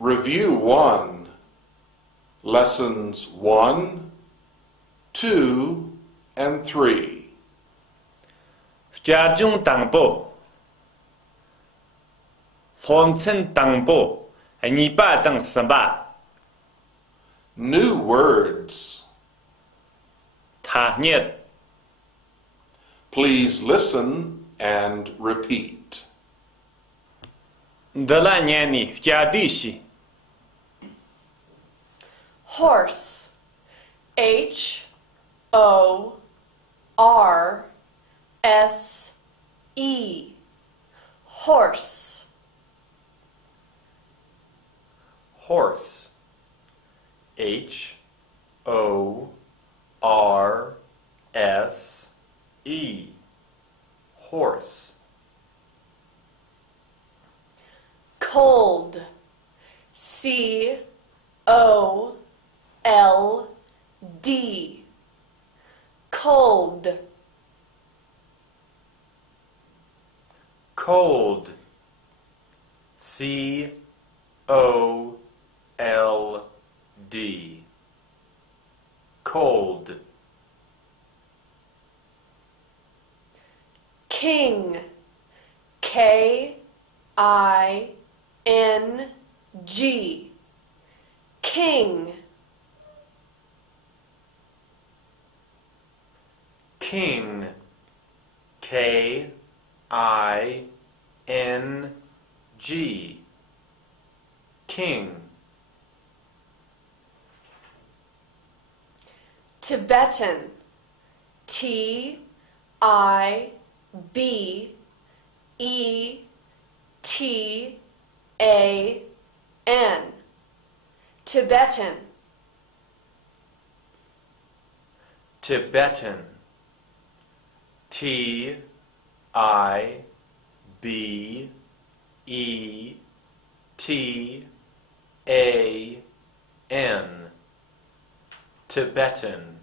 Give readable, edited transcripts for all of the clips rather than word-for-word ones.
Review 1, Lessons 1, 2, and 3. Frediani tangpo, Thomson tangpo, Nipa tang samba, New words. Tahnier, Please listen and repeat. Delanyani Frediani. Horse, H-O-R-S-E, horse. Horse, H-O-R-S-E, horse. Cold, C-O-L-D, cold. Cold, C-O-L-D, cold. King, K-I-N-G, king. King, K-I-N-G, king. Tibetan, T-I-B-E-T-A-N, Tibetan. Tibetan, T-I-B-E-T-A-N, Tibetan.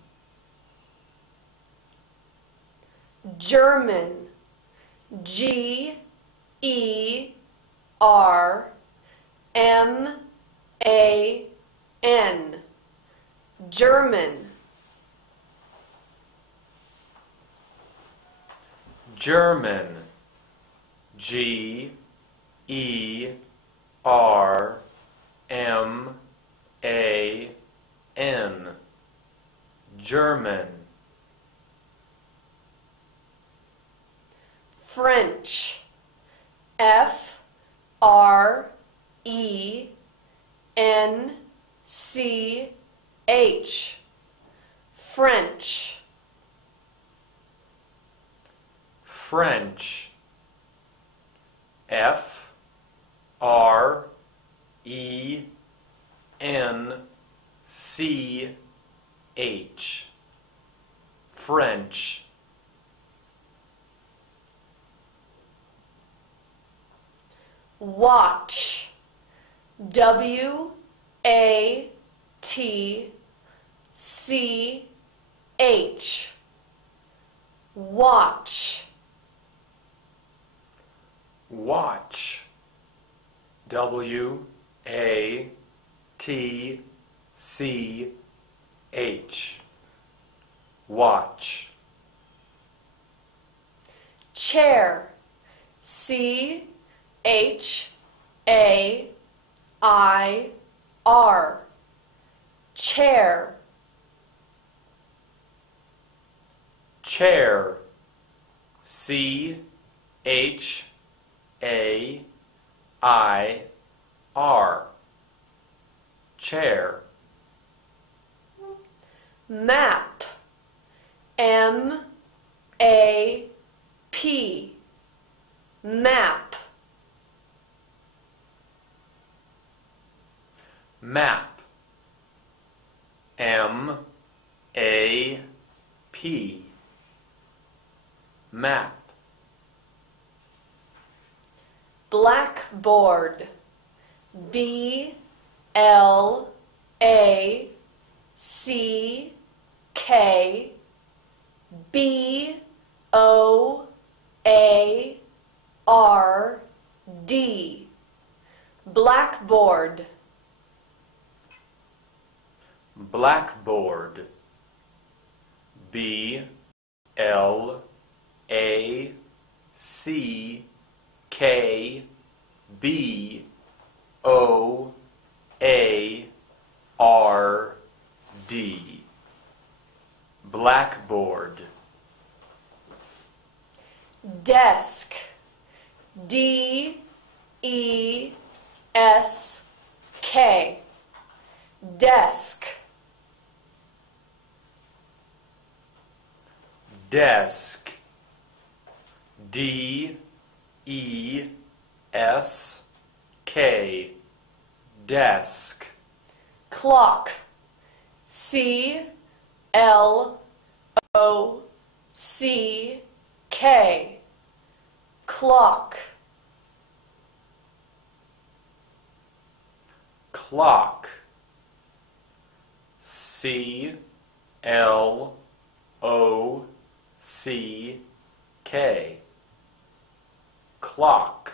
German, G-E-R-M-A-N, German. German, G-E-R-M-A-N, German. French, F-R-E-N-C-H, French. French, F-R-E-N-C-H, French. Watch, W-A-T-C-H, watch. Watch, W-A-T-C-H, watch. Chair, C-H-A-I-R, chair. Chair, C-H-A-I-R, chair. Map, M-A-P, map. Map, M-A-P, map. Blackboard, B-L-A-C-K-B-O-A-R-D, blackboard. Blackboard. B-L-A-C-K-B-O-A-R-D. Blackboard. Desk. D-E-S-K. Desk. Desk. D-E-S-K. Desk. Clock. C-L-O-C-K. Clock. Clock. C-L-O-C-K. Clock.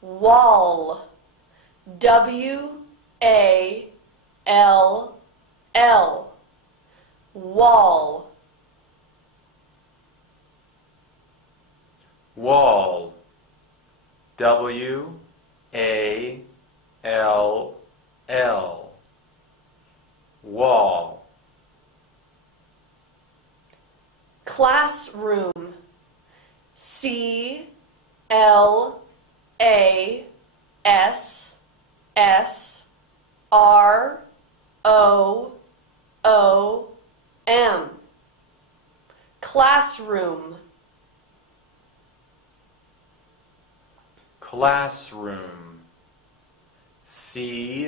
Wall. W-A-L-L. Wall. Wall. W-A-L-L. Wall. Classroom. C-L-A-S-S-R-O-O-M. Classroom. Classroom. C-L-A-S-S-R-O-O-M.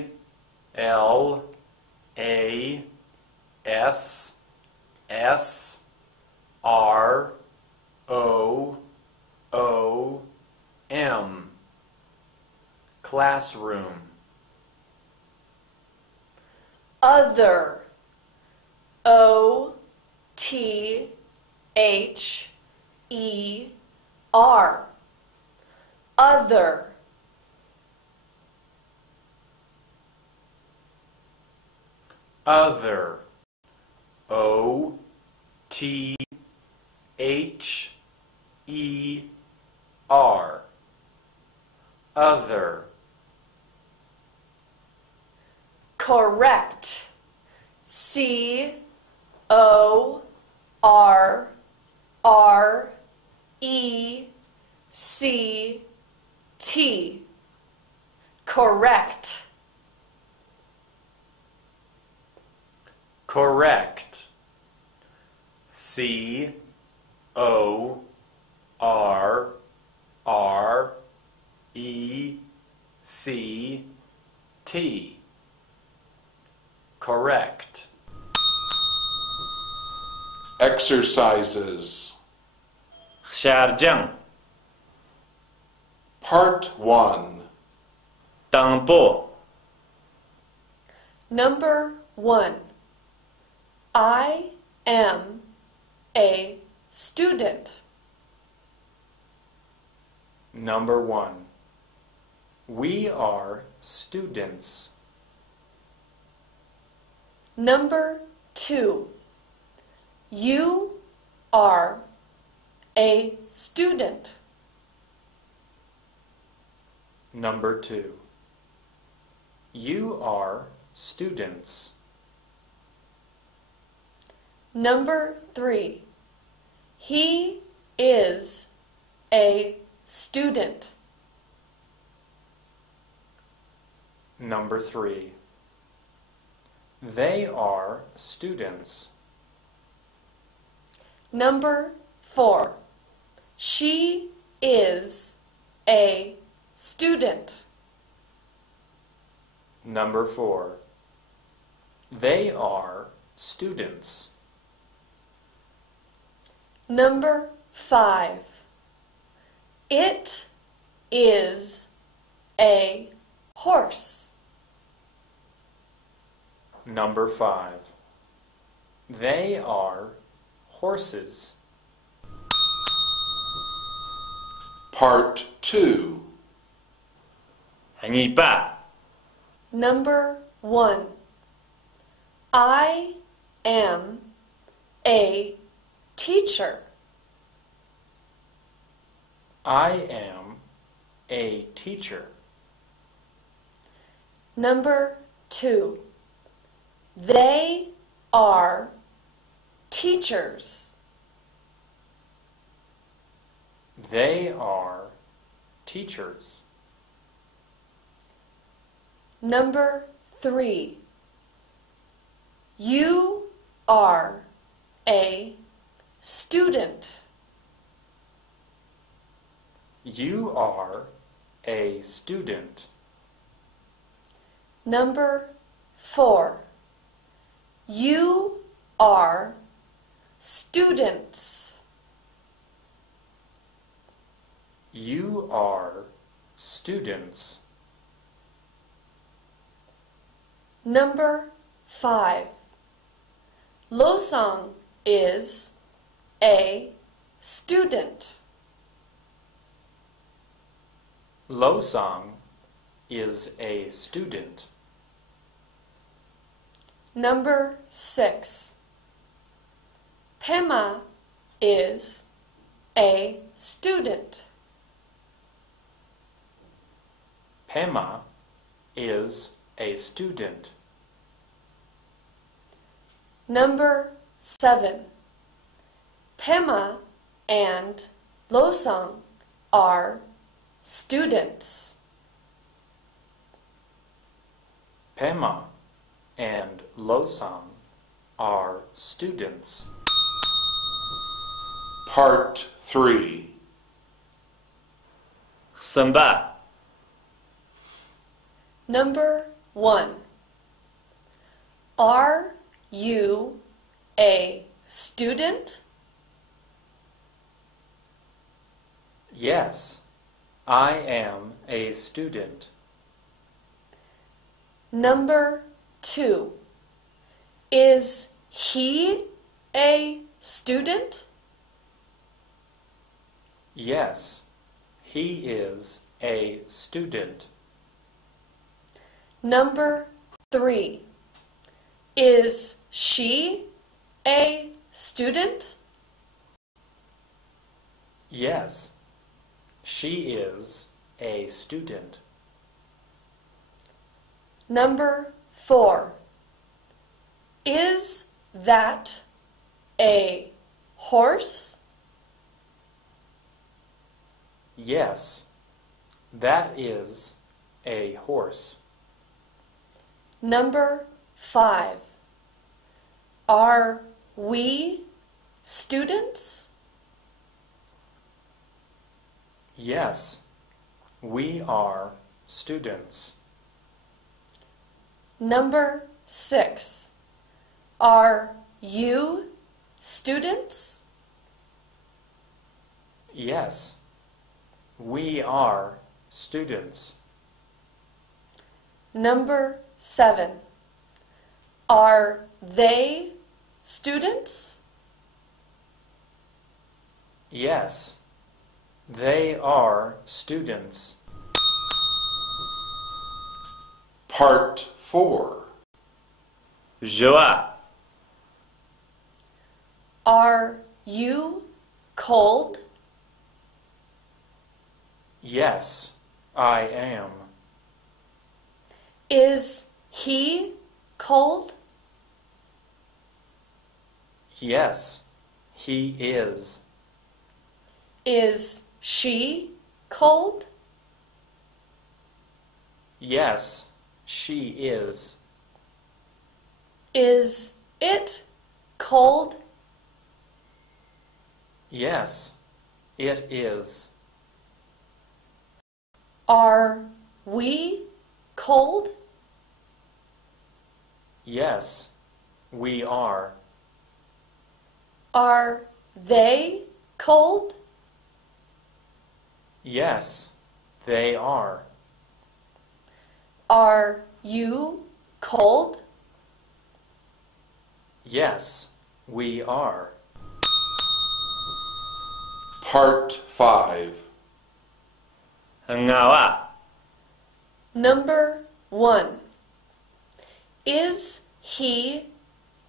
Classroom. Other. O-T-H-E-R. Other. Other. O-T-H-E-R. Other. Correct. C-O-R-R-E-C-T. Correct. Correct. C-O-R-R-E-C-T. Correct. Exercises. Sergeant. Part 1. Tambo. Number 1. I am a student. Number 1. We are students. Number 2. You are a student. Number 2. You are students. Number 3. He is a student. Number 3. They are students. Number 4. She is a student. Number 4. They are students. Number 5. It is a horse. Number 5. They are horses. Part 2. Hanyipa. Number 1. I am a teacher. I am a teacher. Number 2. They are teachers. They are teachers. Number 3. You are a student. You are a student. Number 4. You are students. You are students. Number 5. Losang is a student. Losang is a student. Number 6. Pema is a student. Pema is a student. Number 7. Pema and Losang are students. Pema and Losang are students. Part 3. Samba. Number 1. Are you a student? Yes, I am a student. Number 2. Is he a student? Yes, he is a student. Number 3. Is she a student? Yes, she is a student. Number 4. Is that a horse? Yes, that is a horse. Number 5. Are we students? Yes, we are students. Number 6. Are you students? Yes, we are students. Number 7. Are they students? Yes, they are students. Part 4. Joie. Are you cold? Yes, I am. Is he cold? Yes, he is. Is she cold? Yes, she is. Is it cold? Yes, it is. Are we cold? Yes, we are. Are they cold? Yes, they are. Are you cold? Yes, we are. Part 5. Ngawa. Number 1. Is he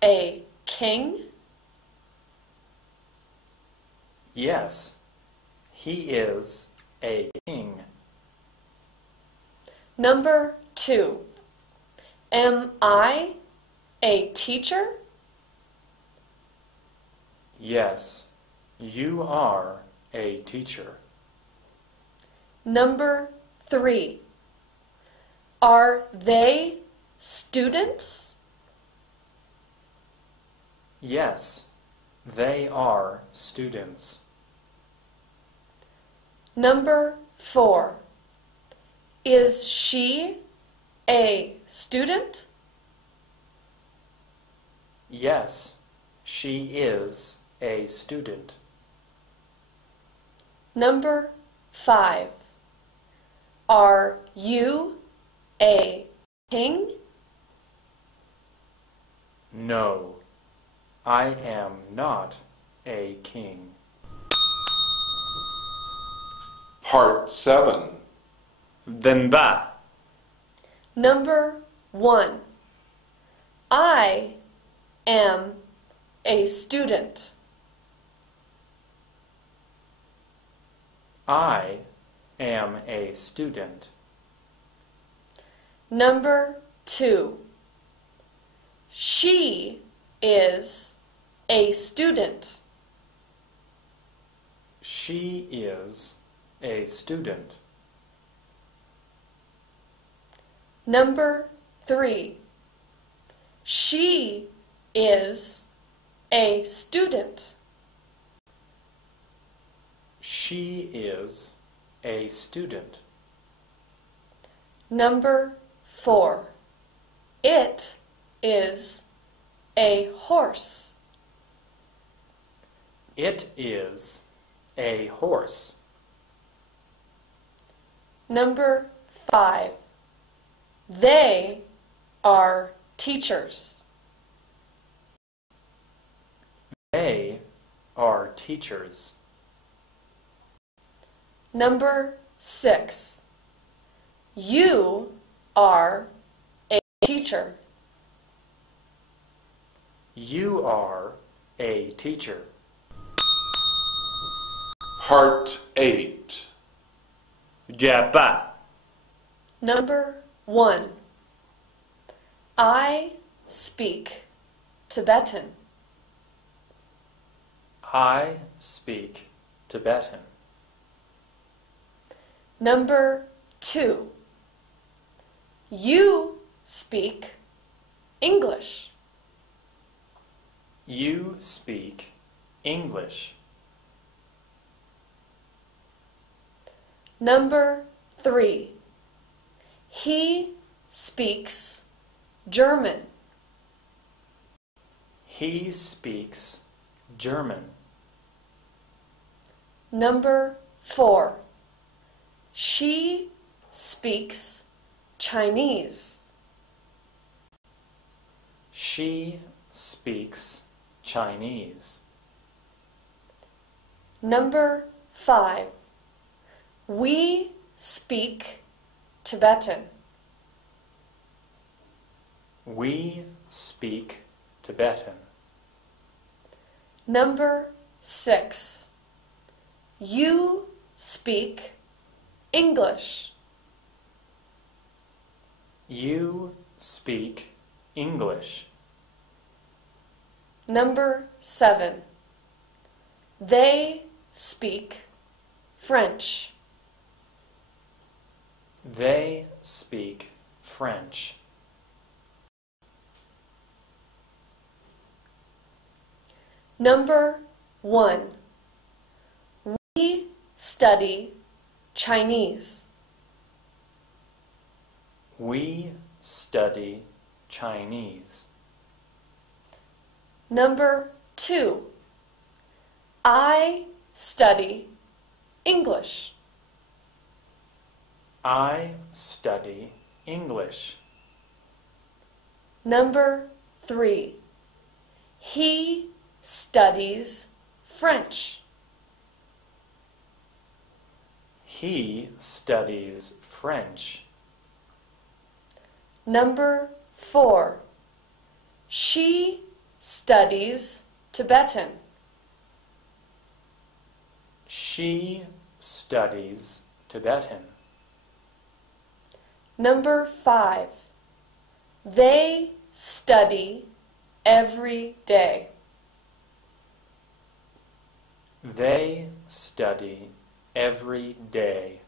a king? Yes, he is a king. Number 2. Am I a teacher? Yes, you are a teacher. Number 3. Are they students? Yes, they are students. Number 4. Is she a student? Yes, she is a student. Number 5. Are you a king? No, I am not a king. Part 7. Then ba. Number 1. I am a student. I am a student. Number 2. She is a student. She is a student. Number 3. She is a student. She is a student. Number 4. It is a horse. It is a horse. Number 5. They are teachers. They are teachers. Number 6. You are a teacher. You are a teacher. Part 8. Ja ba. Number 1. I speak Tibetan. I speak Tibetan. Number 2. You speak English. You speak English. Number 3. He speaks German. He speaks German. Number 4. She speaks Chinese. She speaks Chinese. Number 5. We speak Tibetan. We speak Tibetan. Number 6. You speak English. You speak English. Number 7. They speak French. They speak French. Number 1. We study Chinese. We study Chinese. Number 2. I study English. I study English. Number 3. He studies French. He studies French. Number 4. She studies Tibetan. She studies Tibetan. Number 5. They study every day. They study every day.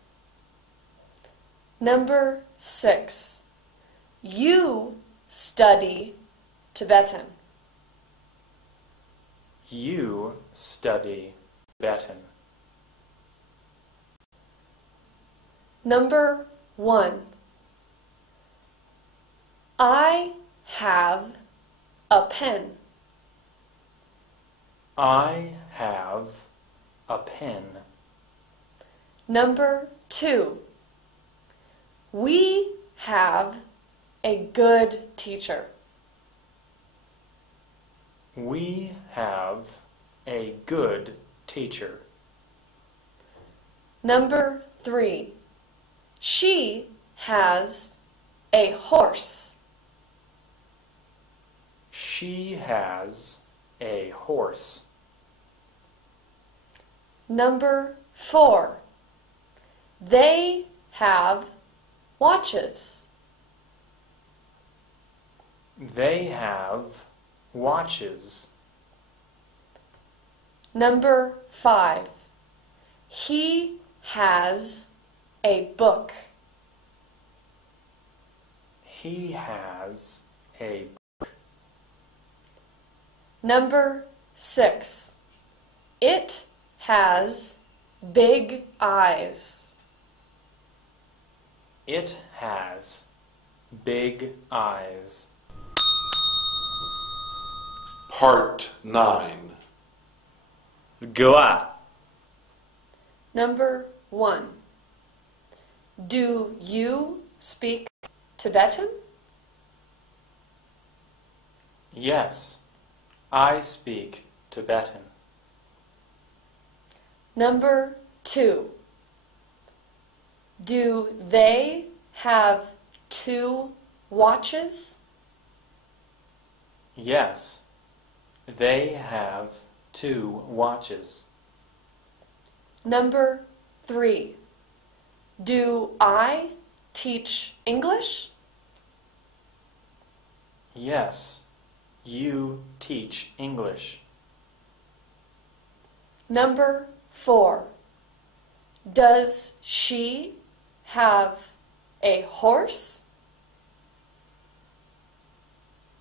Number 6. You study Tibetan. You study Tibetan. Number 1. I have a pen. I have a pen. Number 2. We have a good teacher. We have a good teacher. Number 3. She has a horse. She has a horse. Number 4. They have watches. They have watches. Number 5. He has a book. He has a book. Number 6. It has big eyes. It has big eyes. Part 9. Goa. Number 1. Do you speak Tibetan? Yes, I speak Tibetan. Number 2. Do they have 2 watches? Yes, they have 2 watches. Number 3. Do I teach English? Yes, you teach English. Number 4. Does she have a horse?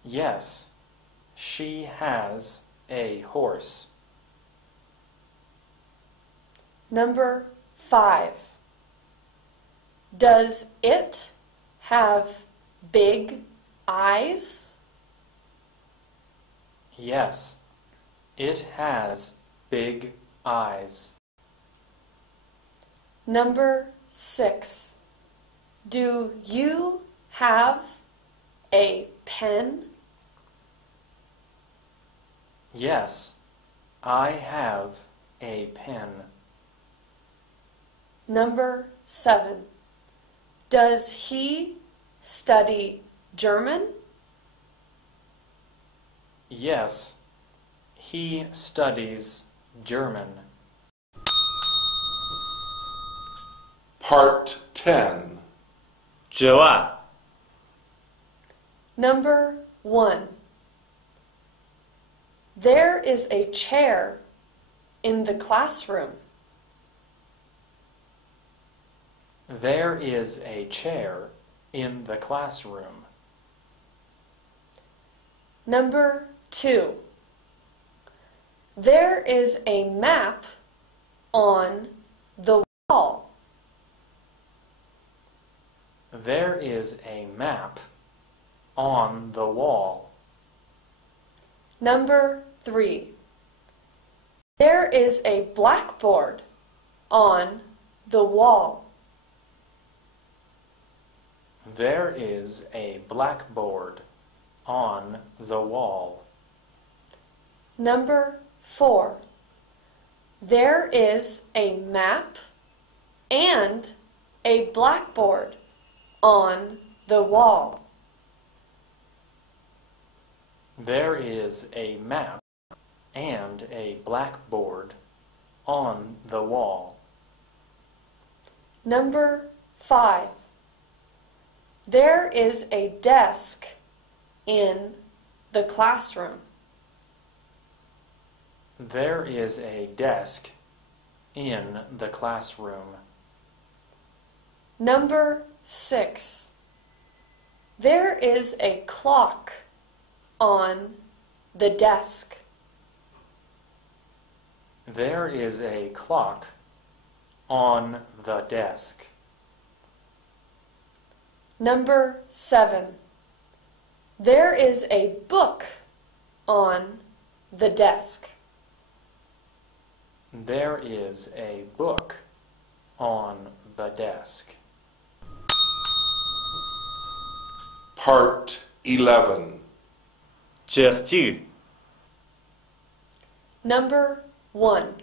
Yes, she has a horse. Number 5. Does it have big eyes? Yes, it has big eyes. Number 6. Do you have a pen? Yes, I have a pen. Number 7. Does he study German? Yes, he studies German. Part 10. Joa. Number 1. There is a chair in the classroom. There is a chair in the classroom. Number 2. There is a map on the wall. There is a map on the wall. Number 3. There is a blackboard on the wall. There is a blackboard on the wall. Number 4. There is a map and a blackboard on the wall. There is a map and a blackboard on the wall. Number 5. There is a desk in the classroom. There is a desk in the classroom. Number 6. There is a clock on the desk. There is a clock on the desk. Number 7. There is a book on the desk. There is a book on the desk. Part 11. trượt chữ. Number 1.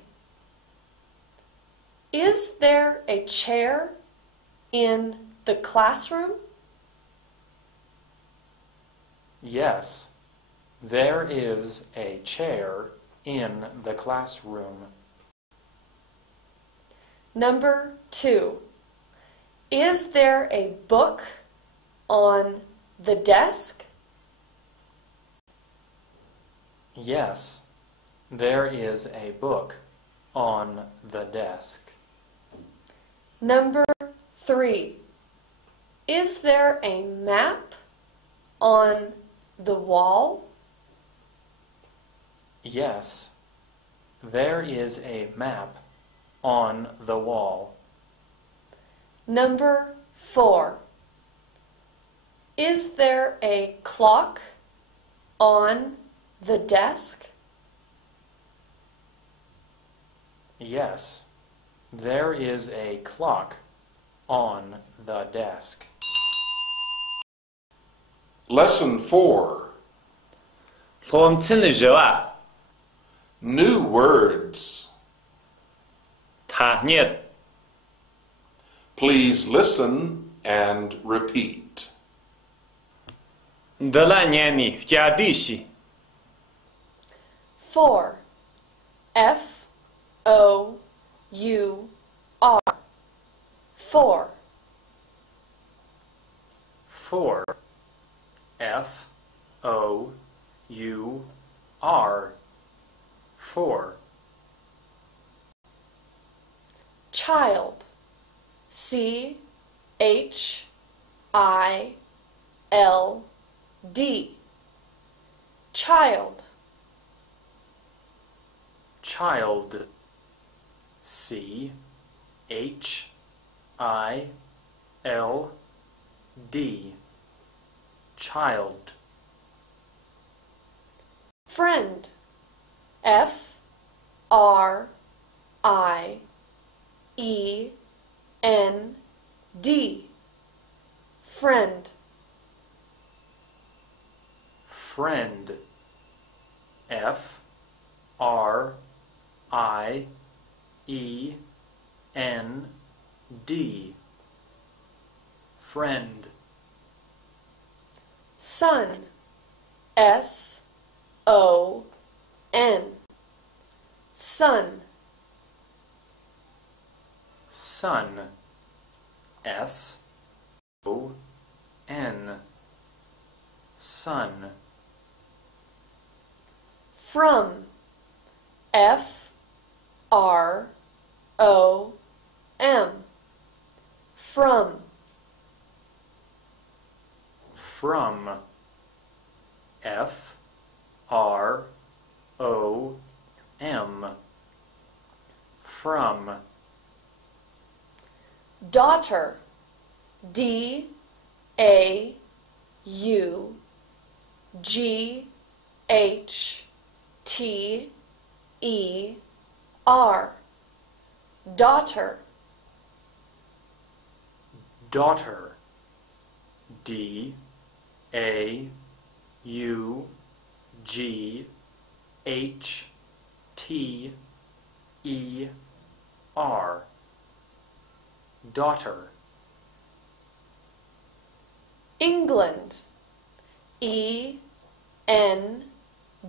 Is there a chair in the classroom? Yes, there is a chair in the classroom. Number 2. Is there a book on the desk? Yes, there is a book on the desk. Number 3. Is there a map on the wall? Yes, there is a map on the wall. Number 4. Is there a clock on the desk? Yes, there is a clock on the desk. Lesson 4. Hlom tsinh rượu à? New words. Thả nhiệt. Please listen and repeat. Ndë la njeni, fja dishi. 4. F-O-U-R. 4. 4. F-O-U-R. 4. Child. C-H-I-L-D. Child. Child. C-H-I-L-D. Child. Friend. F-R-I-E-N-D. Friend. Friend. F-R-I-E-N-D. Friend. Son. S-O-N. Son. Son. S-O-N. Son. From. F-R-O-M. From. From. F-R-O-M. From. Daughter. D-A-U-G-H-T-E-R. Daughter. Daughter. D-A-U-G-H-T-E-R. Daughter. England. E-N-G-L-A-N-D. N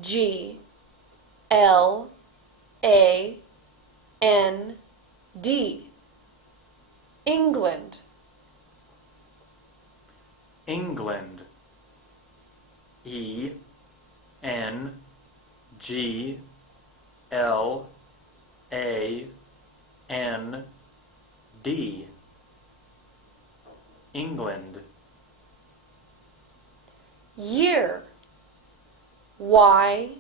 G L A N D. England. England. E N G L A N D. England. Year. Y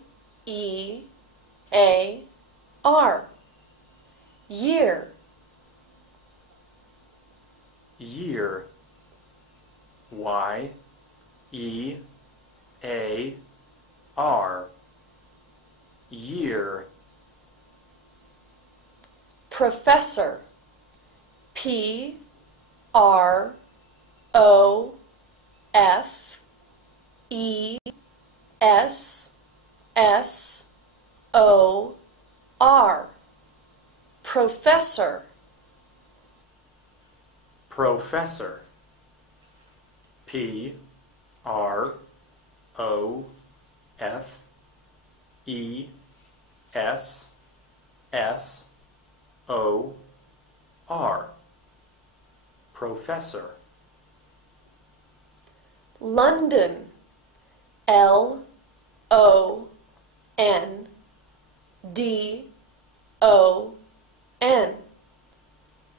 E A R. Year. Year. Y E A R. Year. Professor. P R O F E S S O R. Professor. Professor. P R O F E S S O R. Professor. London. L O N D O N.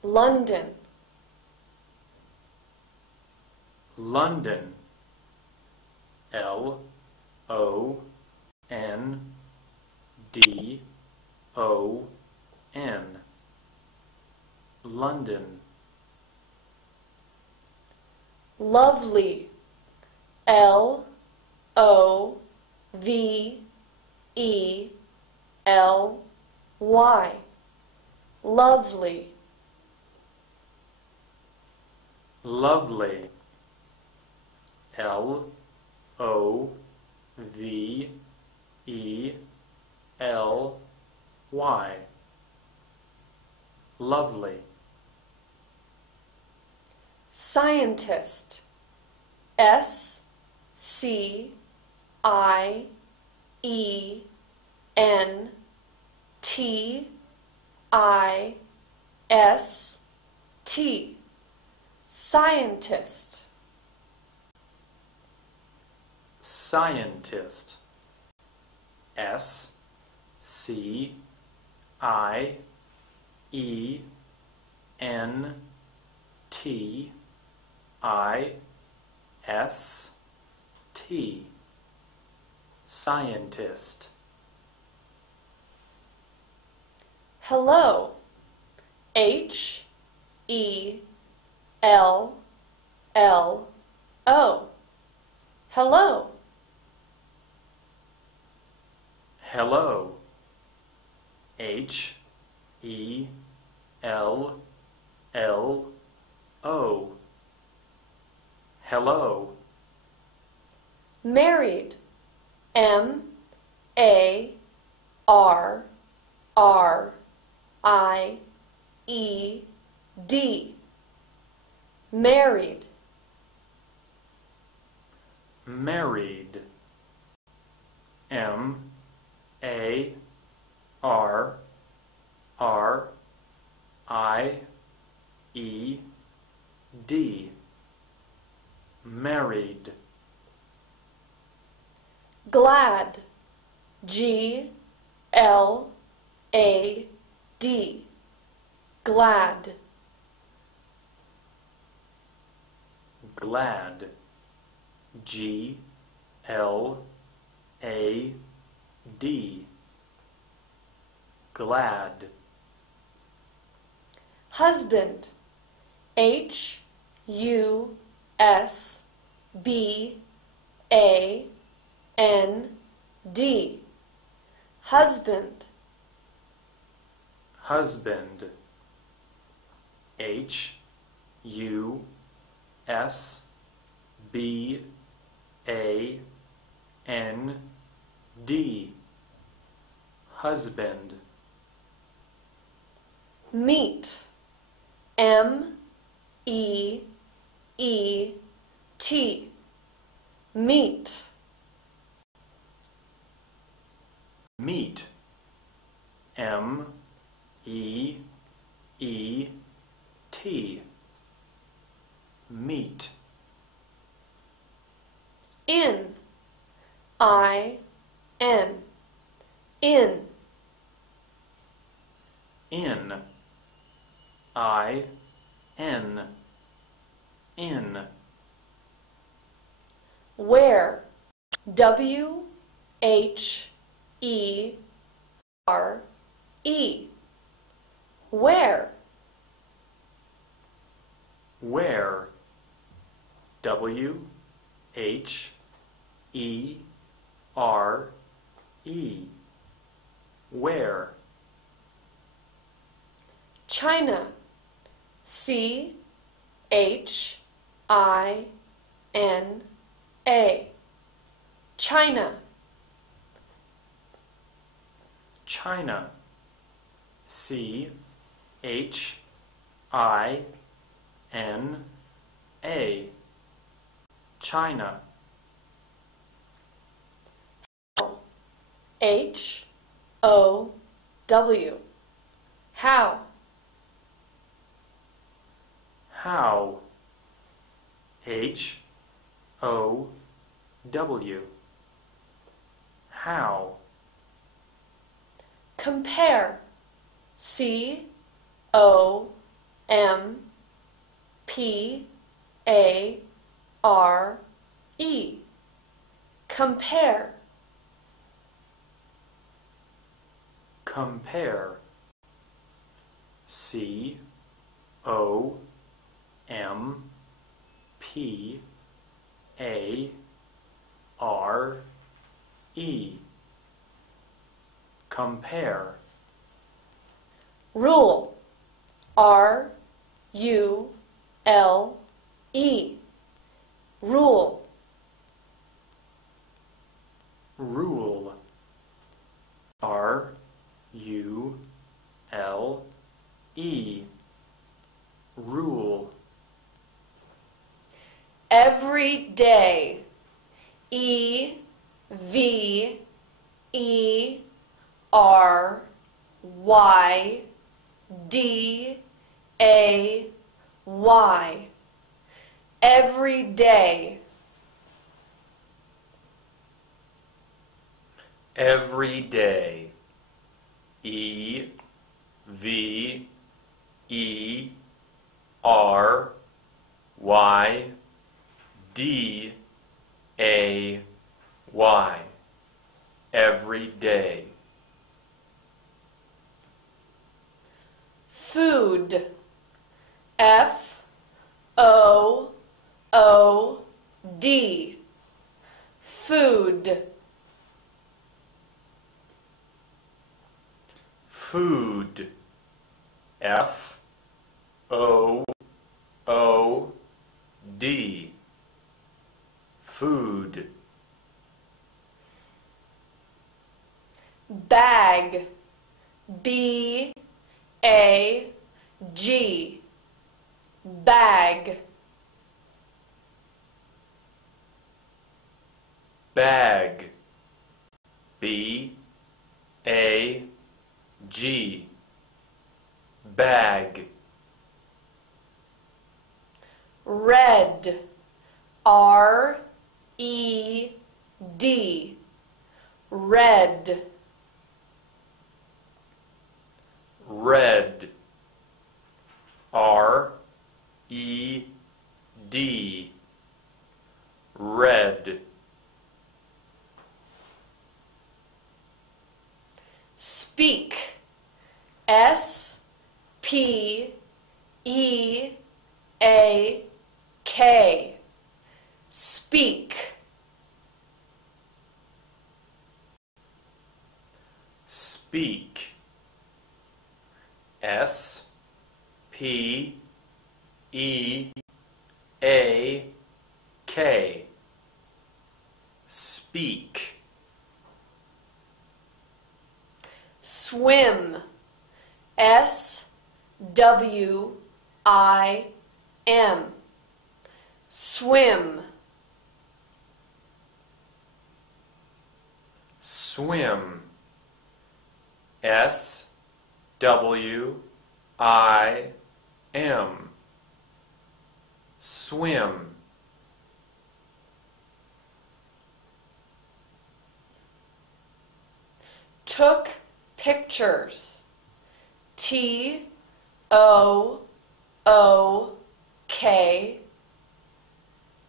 London. London. L O N D O N. London. Lovely. L O V E L Y. Lovely. Lovely. L O V E L Y. Lovely. Scientist. S C I E N T I S T. Scientist. Scientist. S C I E N T I S T. Scientist. Hello. H E L L O. Hello. Hello. H E L L O. Hello. Married. M A R R I E D. Married. Married. M A R R I E D. Married. Glad. G L A D. Glad. Glad. G L A D. Glad. Husband. H U S B A N D. Husband. Husband. H U S B A N D. Husband. Meet. M E E T. Meet. Meet. M-E-E-T. Meet. In. I-N. In. In. I-N. In. Where. W-H-E-R-E. Where. Where. W-H-E-R-E. Where. China. C-H-I-N-A. China. China. C-H-I-N-A. China. H-O-W. How. How. H-O-W. How. Compare. C-O-M-P-A-R-E. Compare. Compare. C-O-M-P-A-R-E. Compare. Rule. R-U-L-E. Rule. Rule. R-U-L-E. Rule. Every day. E-V-E-R-Y-D-A-Y. Every day. Every day. E-V-E-R-Y-D-A-Y. Every day. Food. F-O-O-D. Food. Food. F-O-O-D. Food. Bag. B-A-G. Bag. Bag. B-A-G. Bag. Red. R-E-D. Red. Red. R-E-D. Red. Speak. S-P-E-A-K. Speak. Speak. S-P-E-A-K. Speak. Swim. S-W-I-M. Swim. Swim. S W I M. Swim. Took pictures. T-O-O-K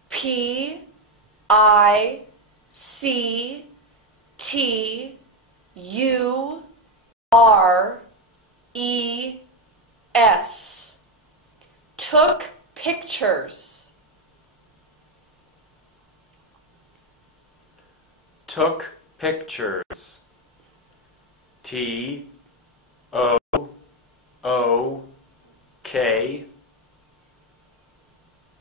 P-I-C-T-U-R-E-S. Took pictures. Took pictures. T-O-O-K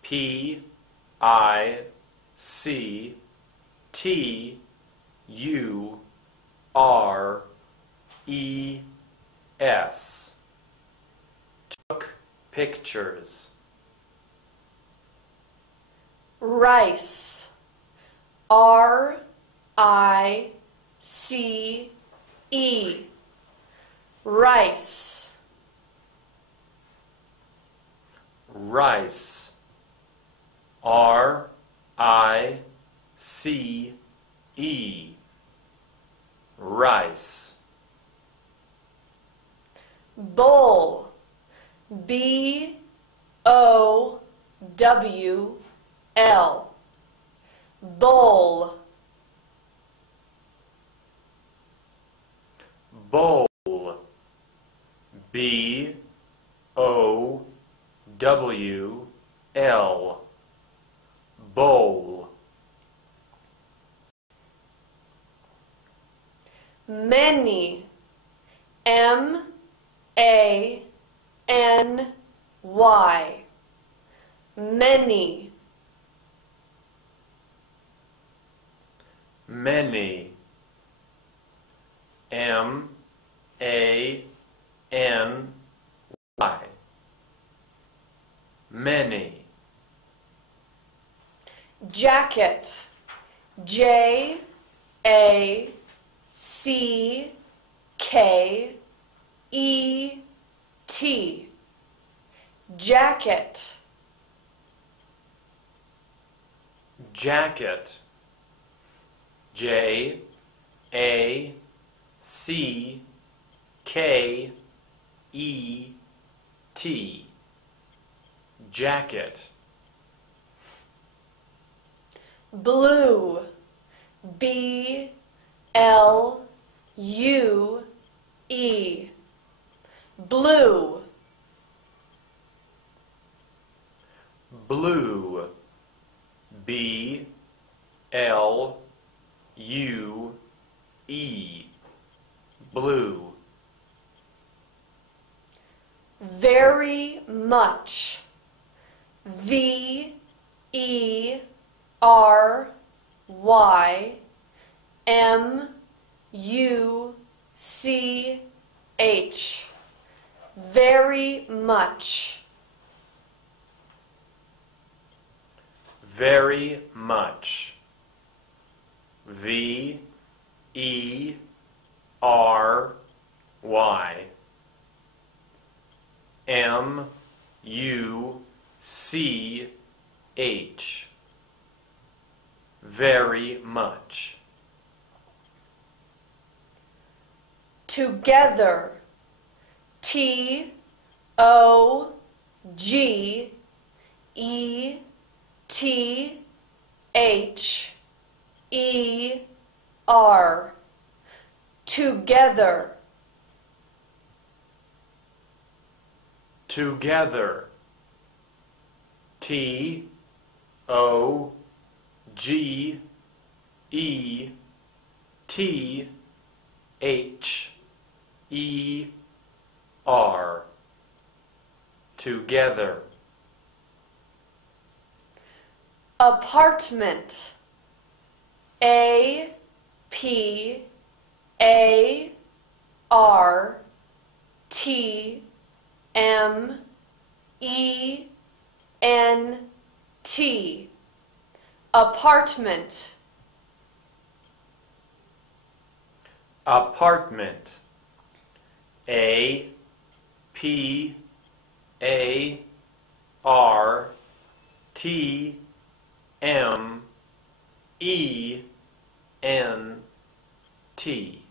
P-I-C-T-U-R-E-S. Took pictures. Rice. R-I-C-E. Rice. Rice. R-I-C-E. Rice. Bowl. B-O-W-L. Bowl. Bowl. B-O-W-L. Bowl. Many. M-A-N-Y. Many. Many. M-A-N-Y. Many. Jacket. J-A-C-K-E-T. Jacket. Jacket. J-A-C-K-E-T. Jacket. Blue. B-L-U-E. Blue. Blue. B-L-U-E. Blue. Very much. V-E-R-Y-M-U-C-H. Very much. Very much. V-E-R-Y. M-U-C-H. Very much. Together. T-O-G-E-T-H-E-R. Together. Together. T-O-G-E-T-H-E-R. Together. Apartment. A-P-A-R-T-M-E-N-T. Apartment. Apartment. A P A R T M E N T.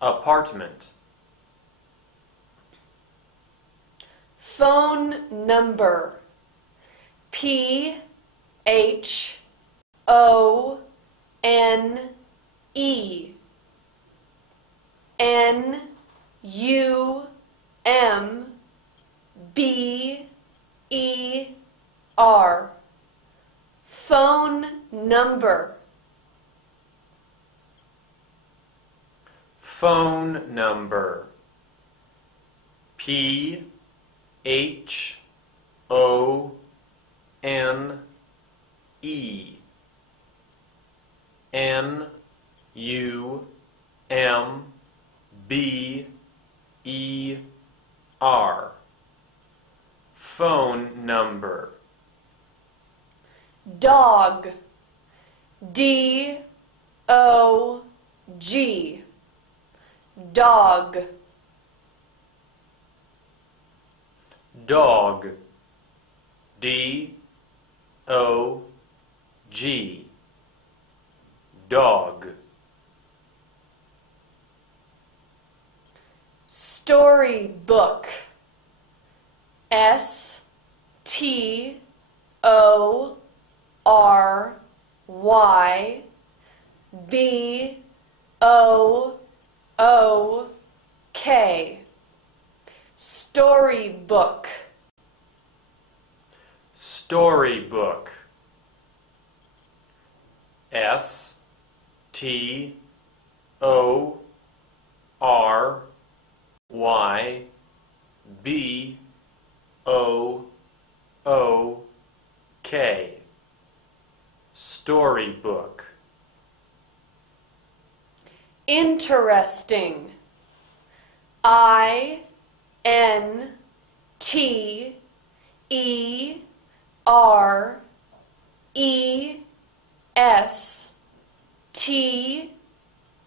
Apartment. Phone number. P H O N E N U M B E R. Phone number. Phone number. P H O N E N U M B E R. Phone number. Dog. D O G. Dog. Dog. D O G. Dog. Storybook. S T O R Y B O O K. Storybook. Storybook. S T O R Y B O O K. Storybook. Interesting. I N T E R E S T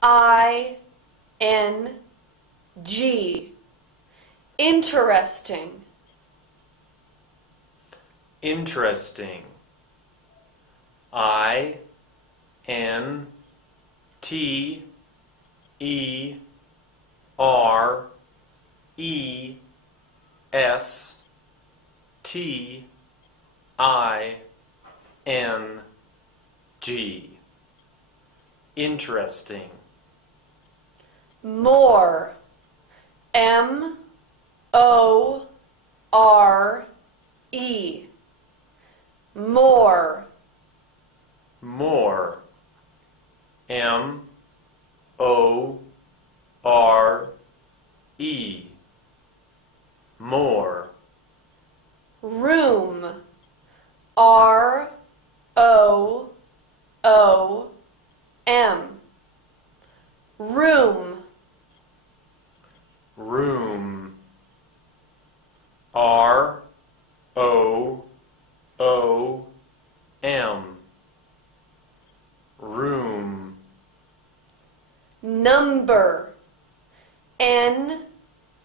I N G. Interesting. Interesting. I N T E R E S T I N G. Interesting. More. M O R E. More. More. M O R E. More. Room. R O O M. Room. Room. R O O M. Room. Number. N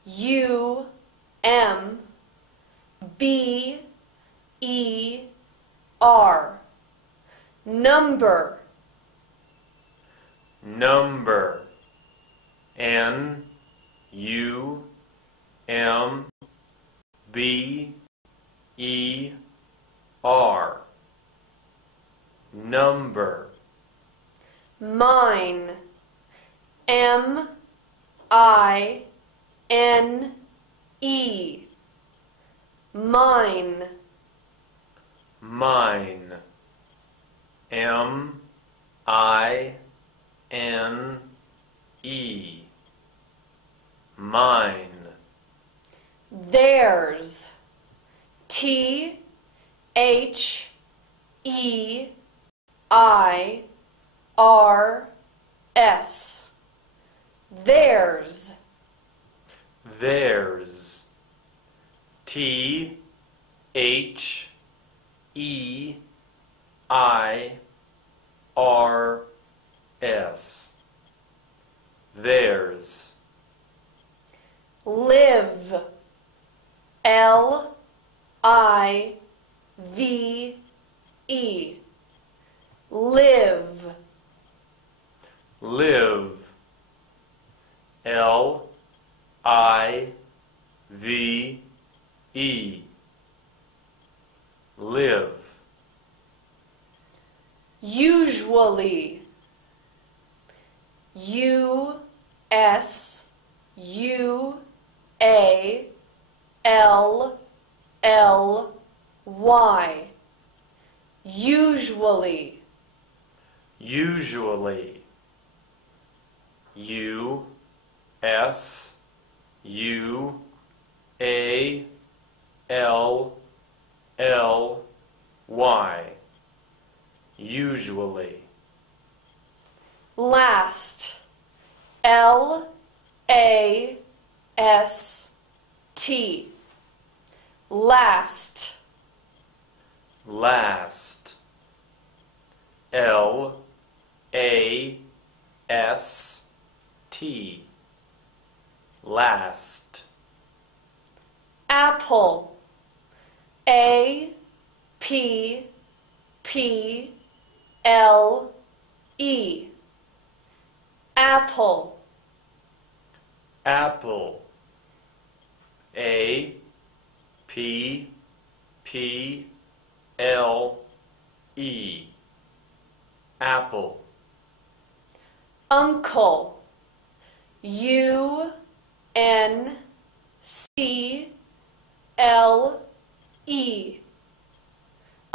U M B E R. Number. Number. N U M B E R. Number. Mine. M I N E. Mine. Mine. M I N E. Mine. Theirs. T H E I R S. Theirs. Theirs. T H E I R S. Theirs. live, L-I-V-E, live, live, L-I-V-E, live, usually, U-S-U-A-L-L-Y, usually, usually, U-S-U-A-L-L-Y, usually, last, L-A-S-T, last, last, L-A-S-T, last, apple, A-P-P-L-E, apple, apple, A-P-P-L-E, apple, uncle, U-N-C-L-E,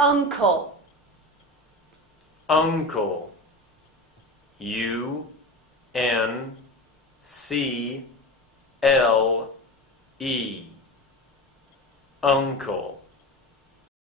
uncle, uncle, U-N-C-L-E, uncle,